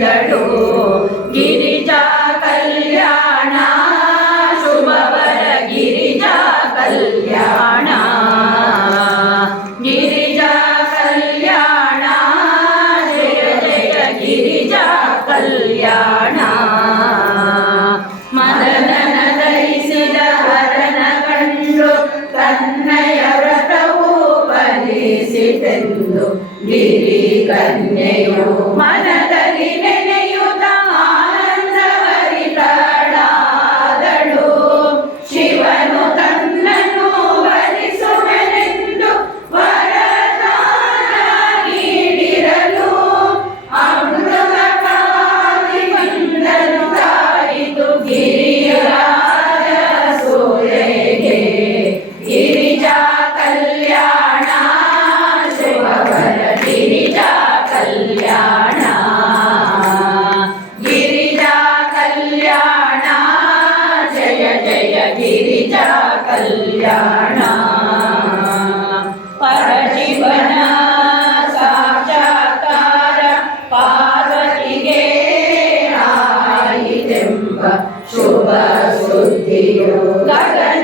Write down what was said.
ಗಳಿಸಿದಳು ಗಿರಿಜಾ ಕಲ್ಯಾಣ ಶುಭವರ ಗಿರಿಜಾ ಕಲ್ಯಾಣ ಗಿರಿಜಾ ಕಲ್ಯಾಣ ಜಯ ಜಯ ಗಿರಿಜಾ ಕಲ್ಯಾಣ ಮದನನ ಧರಿಸಿದ ಹರನ ಕಂಡು ಕನ್ನಯ ವ್ರತವು ಫಲಿಸಿತೆಂದು ಗಿರಿ ಕನ್ಯೆಯು ಮನದಲ್ಲಿ ನೆನೆಯುತ್ತ ಆನಂದ ಭರಿತಳಾದಳು ಶಿವನು ತನ್ನನ್ನು ವರಿಸುವೆನೆಂದು ವರದಾನ ನೀಡಿರಲು ಅಮೃತ ಕಾಲಿ ಬಂದನು ತಾಯಿತು ಗಿರಿರಾಜ ಸೂರೆಗೆ ಗಿರಿಜಾ ಕಲ್ಯಾಣ ಶುಭವರ ಗಿರಿಜಾ ಕಲ್ಯಾಣ ಗಿರಿಜಾ ಕಲ್ಯಾಣ ಜಯ ಜಯ ಗಿರಿಜಾ ಕಲ್ಯಾಣ ಪರಶಿವನ ಸಾಕ್ಷಾತ್ಕಾರ ಪಾರ್ವತಿಗೆ ಆಯಿತೆಂಬ ಶುಭ ಸುದ್ದಿಯು ಗಗನ